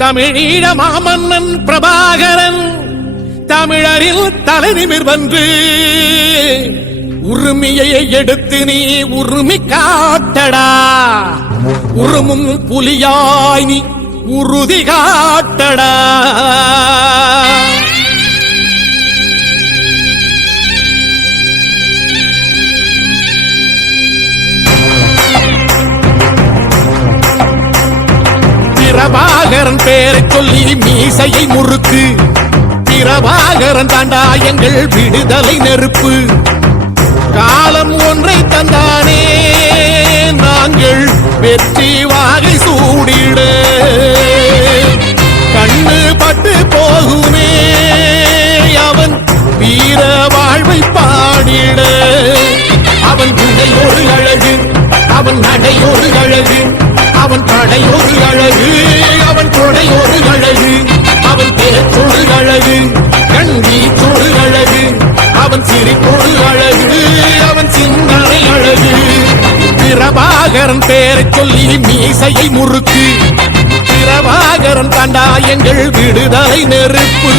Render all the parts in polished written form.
தமிழீழ மாமன்னன் பிரபாகரன் தமிழரில் தலைநிமிர் வந்து உரிமையை எடுத்து நீ உரிமை காட்டடா. உருமும் புலியாய் நீ உறுதி காட்டடா. பிரபாகரன் பேரை சொல்லி மீசையை முறுக்கு. பிரபாகரன் தாண்டா எங்கள் விடுதலை நெருப்பு. காலம் ஒன்றை தந்தானே நாங்கள் வெற்றி வாகை சூடிட. கண்ணு பட்டு போகுமே அவன் வீர வாழ்வை பாடிட. அவன் குடை ஒரு அழகு, அவன் நடை ஒரு அழகு, அவன் கடை ஒரு அழகு, அவன் கொடை ஒரு அழகு, அவன் பேச்சொரு அழகு, கண்ணீச்சொரு அழகு, அவன் சிரிப்பொரு அழகு, அவன் சிந்தனை அழகு. பிரபாகரன் பேரை சொல்லி மீசையை முறுக்கு. பிரபாகரன் தாண்டா எங்கள் விடுதலை நெருப்பு.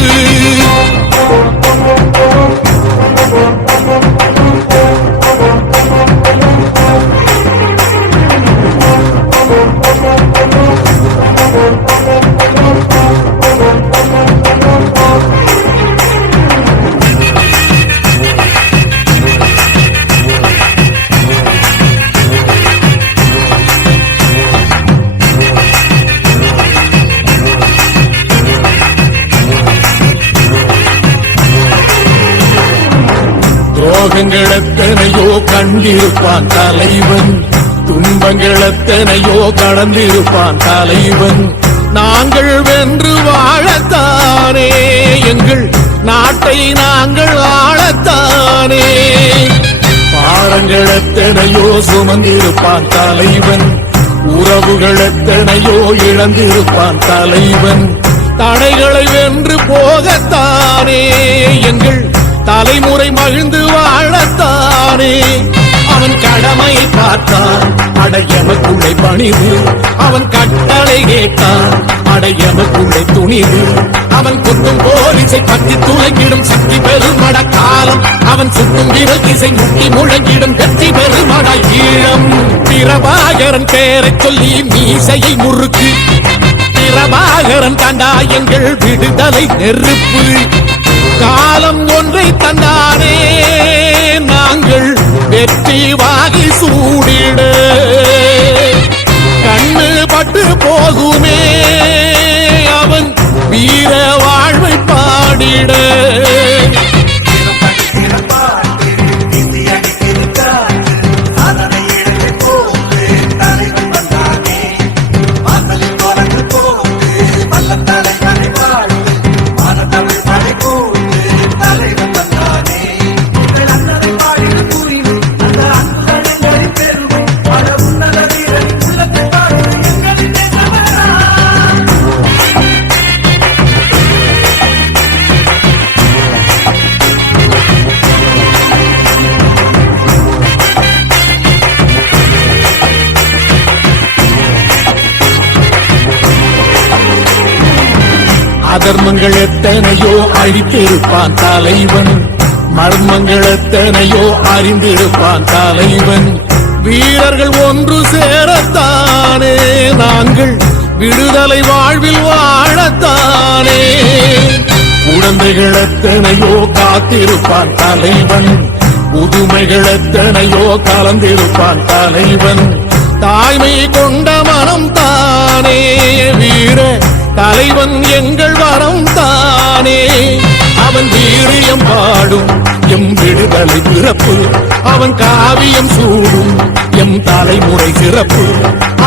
துரோகங்கள் எத்தனையோ கண்டிருப்பான் தலைவன், துன்பங்கள் எத்தனையோ கடந்திருப்பான் தலைவன். நாங்கள் வென்று வாழத்தானே எங்கள் நாட்டை நாங்கள் ஆளத்தானே. பாரங்கள் எத்தனையோ சுமந்திருப்பான் தலைவன், உறவுகள் எத்தனையோ இழந்திருப்பான் தலைவன். தடைகளை வென்று போகத்தானே எங்கள் தலைமுறை மகிழ்ந்து வாழத்தானே. அவன் கடமை பார்த்தான் அடையமக்குள்ளே பணிவு, அவன் கட்டளை கேட்டான் அடையமக்குள்ளே துணிவு. அவன் குத்தும் போலீசை பற்றி துளைக்கிடும் சக்தி பெருமட காலம், அவன் சுற்றும் விரல் திசை முட்டி முழங்கிடும் வெற்றி பெருமட ஈழம். பிரபாகரன் பேரை சொல்லி மீசையை முறுக்கு. பிரபாகரன் தாண்டா எங்கள் விடுதலை நெருப்பு. காலம் ஒன்றை தந்தானே நாங்கள் வெற்றி வாகி சூடிட. கண்ணு பட்டு போகுமே அவன் வீர வாழ்வை பாடிட. அதர்மங்கள் எத்தனையோ அழித்திருப்பான் தலைவன், மர்மங்கள் எத்தனையோ அறிந்திருப்பான் தலைவன். வீரர்கள் ஒன்று சேரத்தானே நாங்கள் விடுதலை வாழ்வில் வாழத்தானே. குழந்தைகள் எத்தனையோ காத்திருப்பான் தலைவன், புதுமைகள் எத்தனையோ கலந்திருப்பான் தலைவன். தாய்மை கொண்ட மனம் தானே வீர தலைவன் எங்கள் வரம் தானே. அவன் வீரியம் பாடும் எம் விடுதலை பிறப்பு, அவன் காவியம் சூடும் எம் தலைமுறை சிறப்பு.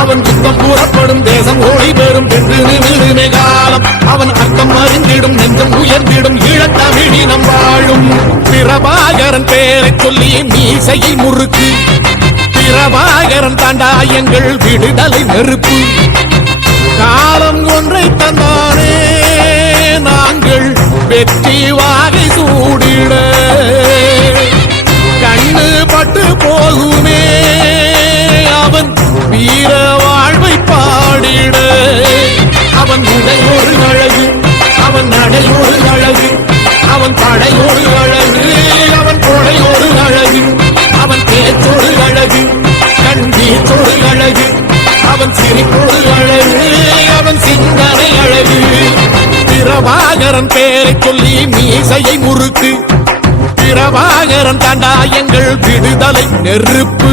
அவன் துக்கம் கூறப்படும் தேசம் ஓடி பெறும் என்று நிமிடுமே காலம். அவன் அர்த்தம் அறிந்திடும் நெஞ்சம் உயர்ந்திடும் ஈழத்தமிழினம் வாழும். பிரபாகரன் பேரை சொல்லி மீசையை முறுக்கு. பிரபாகரன் தாண்டா எங்கள் விடுதலை நெருப்பு. காலம் ஒன்றை தந்தானே நாங்கள் வெற்றி வாகை சூடிட. கண்ணு பட்டு போகுமே அவன் வீர வாழ்வை பாடிட. அவன் உடைய பிரபாகரன் பேரை சொல்லி மீசையை முறுக்கு. பிரபாகரன் தாண்டா எங்கள் விடுதலை நெருப்பு.